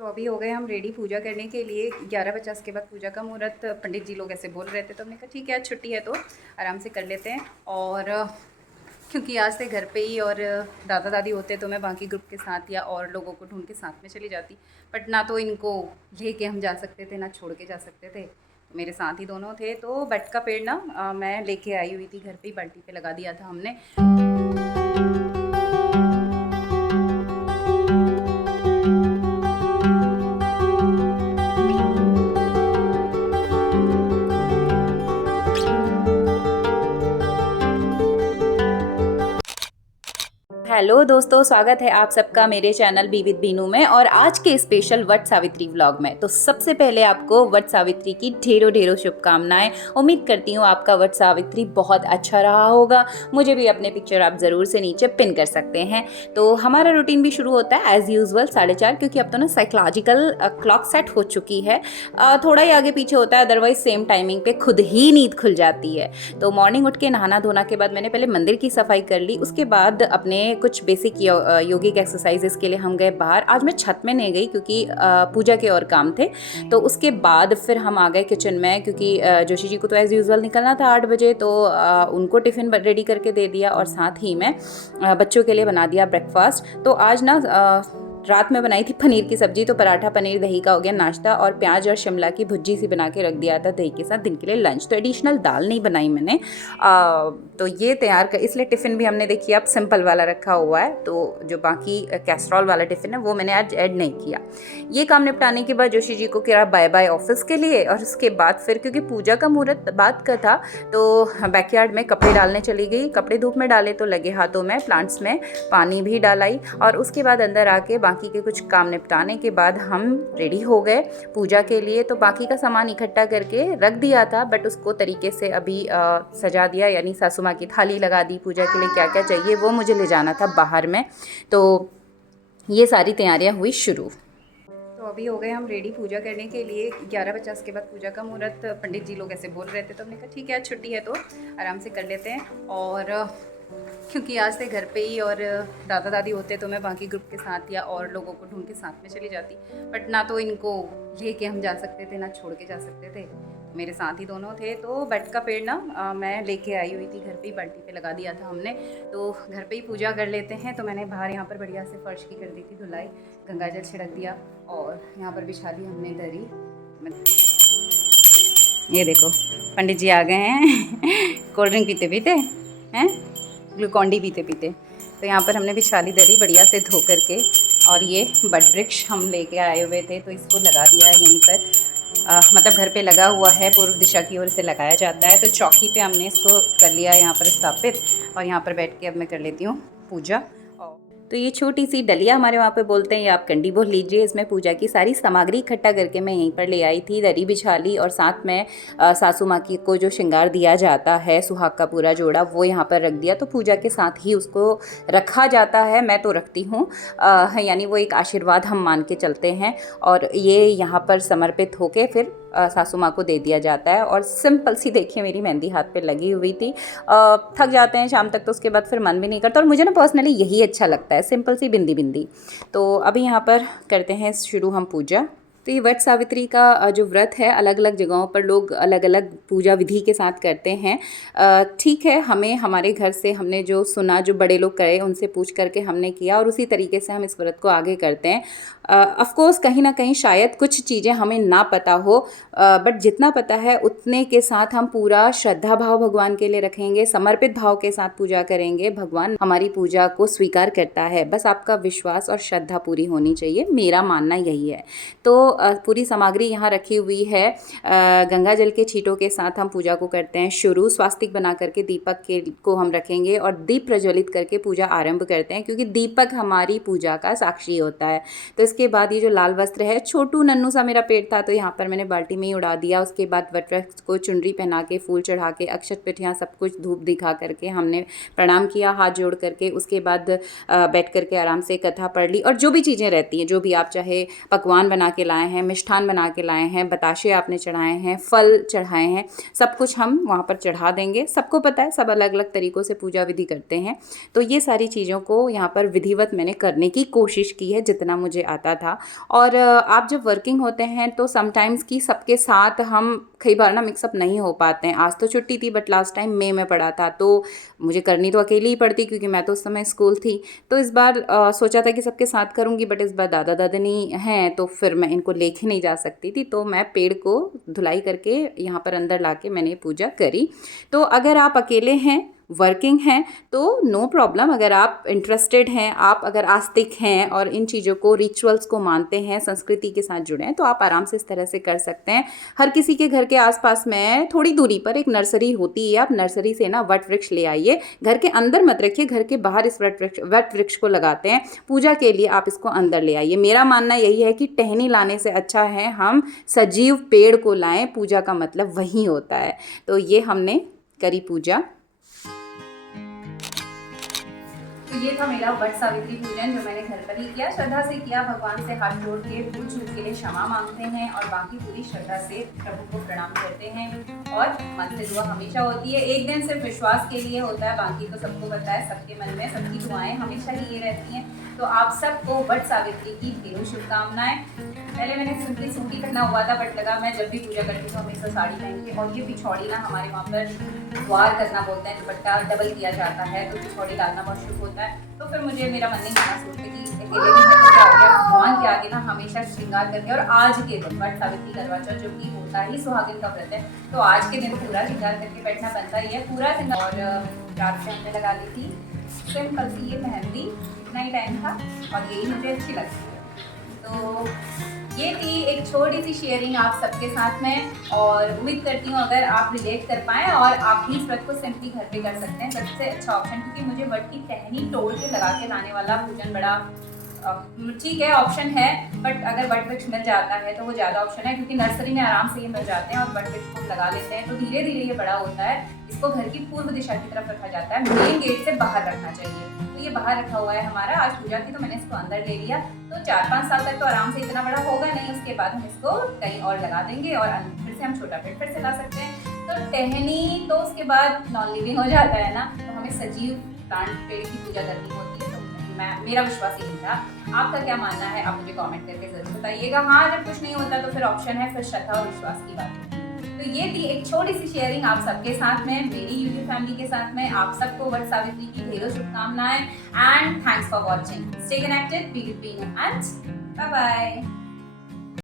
तो अभी हो गए हम रेडी पूजा करने के लिए। 11:50 के बाद पूजा का मुहूर्त पंडित जी लोग ऐसे बोल रहे थे, तो हमने कहा ठीक है आज छुट्टी है तो आराम से कर लेते हैं। और क्योंकि आज से घर पे ही और दादा दादी होते तो मैं बाकी ग्रुप के साथ या और लोगों को ढूंढ के साथ में चली जाती, बट ना तो इनको लेके हम जा सकते थे ना छोड़ के जा सकते थे। तो मेरे साथ ही दोनों थे, तो बट का पेड़ ना मैं लेके आई हुई थी घर पे ही, बाल्टी पे लगा दिया था हमने। हेलो दोस्तों, स्वागत है आप सबका मेरे चैनल बी विद बीनू में और आज के स्पेशल वट सावित्री व्लॉग में। तो सबसे पहले आपको वट सावित्री की ढेरों ढेरों शुभकामनाएं। उम्मीद करती हूँ आपका वट सावित्री बहुत अच्छा रहा होगा। मुझे भी अपने पिक्चर आप ज़रूर से नीचे पिन कर सकते हैं। तो हमारा रूटीन भी शुरू होता है एज़ यूजुअल 4:30, क्योंकि अब तो ना साइकोलॉजिकल क्लॉक सेट हो चुकी है। थोड़ा ही आगे पीछे होता है, अदरवाइज सेम टाइमिंग पे खुद ही नींद खुल जाती है। तो मॉर्निंग उठ के नहाना धोना के बाद मैंने पहले मंदिर की सफाई कर ली, उसके बाद अपने कुछ बेसिक योगिक एक्सरसाइजेस के लिए हम गए बाहर। आज मैं छत में नहीं गई क्योंकि पूजा के और काम थे। तो उसके बाद फिर हम आ गए किचन में, क्योंकि जोशी जी को तो एज़ यूजुअल निकलना था 8 बजे, तो उनको टिफ़िन रेडी करके दे दिया और साथ ही में बच्चों के लिए बना दिया ब्रेकफास्ट। तो आज ना रात में बनाई थी पनीर की सब्जी, तो पराठा पनीर दही का हो गया नाश्ता, और प्याज और शिमला की भुज्जी सी बना के रख दिया था दही के साथ दिन के लिए लंच। तो एडिशनल दाल नहीं बनाई मैंने। तो ये तैयार कर, इसलिए टिफ़िन भी हमने देखिए अब सिंपल वाला रखा हुआ है। तो जो बाकी कैस्ट्रॉल वाला टिफ़िन है वो मैंने आज ऐड नहीं किया। ये काम निपटाने के बाद जोशी जी को कहा बाय बाय ऑफिस के लिए, और उसके बाद फिर क्योंकि पूजा का मुहूर्त बात का था तो बैकयार्ड में कपड़े डालने चली गई। कपड़े धूप में डाले तो लगे हाथों में प्लांट्स में पानी भी डालाई, और उसके बाद अंदर आके बाकी के कुछ काम निपटाने के बाद हम रेडी हो गए पूजा के लिए। तो बाकी का सामान इकट्ठा करके रख दिया था, बट उसको तरीके से अभी सजा दिया, यानी सासू माँ की थाली लगा दी। पूजा के लिए क्या क्या चाहिए वो मुझे ले जाना था बाहर में, तो ये सारी तैयारियां हुई शुरू। तो अभी हो गए हम रेडी पूजा करने के लिए। 11:50 के बाद पूजा का मुहूर्त पंडित जी लोग ऐसे बोल रहे थे, तो हमने कहा ठीक है आज छुट्टी है तो आराम से कर लेते हैं। और क्योंकि आज से घर पे ही और दादा दादी होते तो मैं बाकी ग्रुप के साथ या और लोगों को ढूंढ के साथ में चली जाती, बट ना तो इनको लेके हम जा सकते थे ना छोड़ के जा सकते थे। मेरे साथ ही दोनों थे, तो बट का पेड़ ना मैं लेके आई हुई थी घर पे ही, बाल्टी पे लगा दिया था हमने। तो घर पे ही पूजा कर लेते हैं। तो मैंने बाहर यहाँ पर बढ़िया से फर्श की कर दी थी धुलाई, गंगा जल छिड़क दिया और यहाँ पर बिछा दी हमने दरी। ये देखो पंडित जी आ गए हैं कोल्ड ड्रिंक पीते पीते हैं, ग्लूकॉन डी पीते पीते। तो यहाँ पर हमने बिछा ली दरी बढ़िया से धो करके, और ये बट वृक्ष हम लेके आए हुए थे तो इसको लगा दिया है यहीं पर। मतलब घर पे लगा हुआ है, पूर्व दिशा की ओर से लगाया जाता है। तो चौकी पे हमने इसको कर लिया यहाँ पर स्थापित, और यहाँ पर बैठ के अब मैं कर लेती हूँ पूजा। तो ये छोटी सी डलिया हमारे वहाँ पे बोलते हैं, या आप कंडी बोल लीजिए। इसमें पूजा की सारी सामग्री इकट्ठा करके मैं यहीं पर ले आई थी, दरी बिछा ली, और साथ में सासू माँ की को जो श्रृंगार दिया जाता है सुहाग का पूरा जोड़ा वो यहाँ पर रख दिया। तो पूजा के साथ ही उसको रखा जाता है, मैं तो रखती हूँ, यानी वो एक आशीर्वाद हम मान के चलते हैं। और ये यहाँ पर समर्पित होके फिर सासू माँ को दे दिया जाता है। और सिंपल सी देखिए मेरी मेहंदी हाथ पे लगी हुई थी। थक जाते हैं शाम तक तो उसके बाद फिर मन भी नहीं करता, और मुझे ना पर्सनली यही अच्छा लगता है, सिंपल सी बिंदी बिंदी। तो अभी यहाँ पर करते हैं शुरू हम पूजा। तो ये वट सावित्री का जो व्रत है अलग अलग जगहों पर लोग अलग अलग पूजा विधि के साथ करते हैं। ठीक है, हमें हमारे घर से हमने जो सुना, जो बड़े लोग करे उनसे पूछ करके हमने किया, और उसी तरीके से हम इस व्रत को आगे करते हैं। ऑफ कोर्स कहीं ना कहीं शायद कुछ चीज़ें हमें ना पता हो, बट जितना पता है उतने के साथ हम पूरा श्रद्धा भाव भगवान के लिए रखेंगे, समर्पित भाव के साथ पूजा करेंगे। भगवान हमारी पूजा को स्वीकार करता है, बस आपका विश्वास और श्रद्धा पूरी होनी चाहिए, मेरा मानना यही है। तो पूरी सामग्री यहाँ रखी हुई है। गंगा जल के छींटों के साथ हम पूजा को करते हैं शुरू। स्वास्तिक बना करके दीपक को हम रखेंगे और दीप प्रज्वलित करके पूजा आरंभ करते हैं, क्योंकि दीपक हमारी पूजा का साक्षी होता है। तो इसके बाद ये जो लाल वस्त्र है, छोटू नन्नू सा मेरा पेट था तो यहाँ पर मैंने बाल्टी में ही उड़ा दिया। उसके बाद वटवृक्ष को चुनरी पहना के, फूल चढ़ा के, अक्षत पिठियाँ सब कुछ धूप दिखा करके हमने प्रणाम किया हाथ जोड़ करके। उसके बाद बैठ करके आराम से कथा पढ़ ली, और जो भी चीज़ें रहती हैं, जो भी आप चाहे पकवान बना के लाए हैं, मिष्ठान बना के लाए हैं, बताशे आपने चढ़ाए हैं, फल चढ़ाए हैं, सब कुछ हम वहाँ पर चढ़ा देंगे। सबको पता है सब अलग अलग तरीक़ों से पूजा विधि करते हैं। तो ये सारी चीज़ों को यहाँ पर विधिवत मैंने करने की कोशिश की है जितना मुझे आता जाता था। और आप जब वर्किंग होते हैं तो समटाइम्स कि सबके साथ हम कई बार ना मिक्सअप नहीं हो पाते हैं। आज तो छुट्टी थी बट लास्ट टाइम मई में पड़ा था, तो मुझे करनी तो अकेली ही पड़ती क्योंकि मैं तो उस समय स्कूल थी। तो इस बार सोचा था कि सबके साथ करूँगी, बट इस बार दादा दादनी हैं तो फिर मैं इनको लेके नहीं जा सकती थी, तो मैं पेड़ को धुलाई करके यहाँ पर अंदर ला के मैंने पूजा करी। तो अगर आप अकेले हैं, वर्किंग हैं, तो नो प्रॉब्लम। अगर आप इंटरेस्टेड हैं, आप अगर आस्तिक हैं और इन चीज़ों को, रिचुअल्स को मानते हैं, संस्कृति के साथ जुड़े हैं, तो आप आराम से इस तरह से कर सकते हैं। हर किसी के घर के आसपास में थोड़ी दूरी पर एक नर्सरी होती है, आप नर्सरी से ना वट वृक्ष ले आइए। घर के अंदर मत रखिए, घर के बाहर इस वट वृक्ष को लगाते हैं, पूजा के लिए आप इसको अंदर ले आइए। मेरा मानना यही है कि टहनी लाने से अच्छा है हम सजीव पेड़ को लाएं, पूजा का मतलब वही होता है। तो ये हमने करी पूजा। तो ये था मेरा वट सावित्री पूजन जो मैंने घर पर ही किया, श्रद्धा से किया, भगवान से हाथ जोड़ के भूल चूक के लिए क्षमा मांगते हैं और बाकी पूरी श्रद्धा से प्रभु को प्रणाम करते हैं और मन से दुआ हमेशा होती है। एक दिन सिर्फ विश्वास के लिए होता है, बाकी तो सबको पता है, सबके मन में सबकी दुआएं हमेशा ही ये रहती हैं। तो आप सबको वट सावित्री की ढेरों शुभकामनाएं। पहले मैंने सिंपली सूट ही पहना हुआ था, बट लगा मैं जब भी पूजा करती हूँ हमेशा साड़ी पहन के, और ये पिछौड़ी ना हमारे वहाँ पर द्वार करना बोलते हैं, दुपट्टा डबल किया जाता है तो पिछौड़ी डालना बहुत शुभ होता है। तो फिर मुझे मेरा मन नहीं करना सूट पे कि अकेले भी मैं क्या हो गया, भगवान के आगे ना हमेशा श्रृंगार करके। और आज के दिन वट सावित्री करवा चौथ जो कि होता ही सुहागिन का व्रत है, तो आज के दिन पूरा श्रृंगार करके बैठना बनता ही है, पूरा श्रृंगार। और रात से हमने लगा ली थी सिंपल सी ये मेहंदी, इतना ही टाइम था और यही मुझे अच्छी लगती है। तो ये थी एक छोटी सी शेयरिंग आप सबके साथ में, और उम्मीद करती हूँ अगर आप रिलेट कर पाएँ और आप भी इस व्रत को सिंपली घर पे कर सकते हैं। सबसे अच्छा ऑप्शन, क्योंकि मुझे वट की टहनी तोड़ के लगा के लाने वाला पूजन बड़ा ठीक है ऑप्शन है, बट अगर वट वृक्ष मिल जाता है तो वो ज़्यादा ऑप्शन है, क्योंकि नर्सरी में आराम से ये मिल जाते हैं और वट वृक्ष को लगा लेते हैं तो धीरे धीरे ये बड़ा होता है। इसको घर की पूर्व दिशा की तरफ रखा जाता है, मेन गेट से बाहर रखना चाहिए। तो ये बाहर रखा हुआ है हमारा, आज पूजा थी तो मैंने इसको अंदर ले लिया। तो 4-5 साल तक तो आराम से इतना बड़ा होगा नहीं, उसके बाद हम इसको कहीं और लगा देंगे और फिर से हम छोटा पेड़ फिर से ला सकते हैं। तो टहनी तो उसके बाद नॉन लिविंग हो जाता है ना, तो हमें सजीव प्लांट पेड़ की पूजा करनी होती है। तो मेरा विश्वास यही था। आपका क्या मानना है आप मुझे कमेंट करके जरूर बताइएगा। हाँ, जब कुछ नहीं होता तो फिर ऑप्शन है, फिर श्रद्धा और विश्वास की बात है। तो ये थी एक छोटी सी शेयरिंग आप सबके साथ में, मेरी यूट्यूब फैमिली के साथ में। आप सबको वट सावित्री की ढेरों शुभकामनाएं and thanks for watching. Stay connected, be with Beenu and bye bye.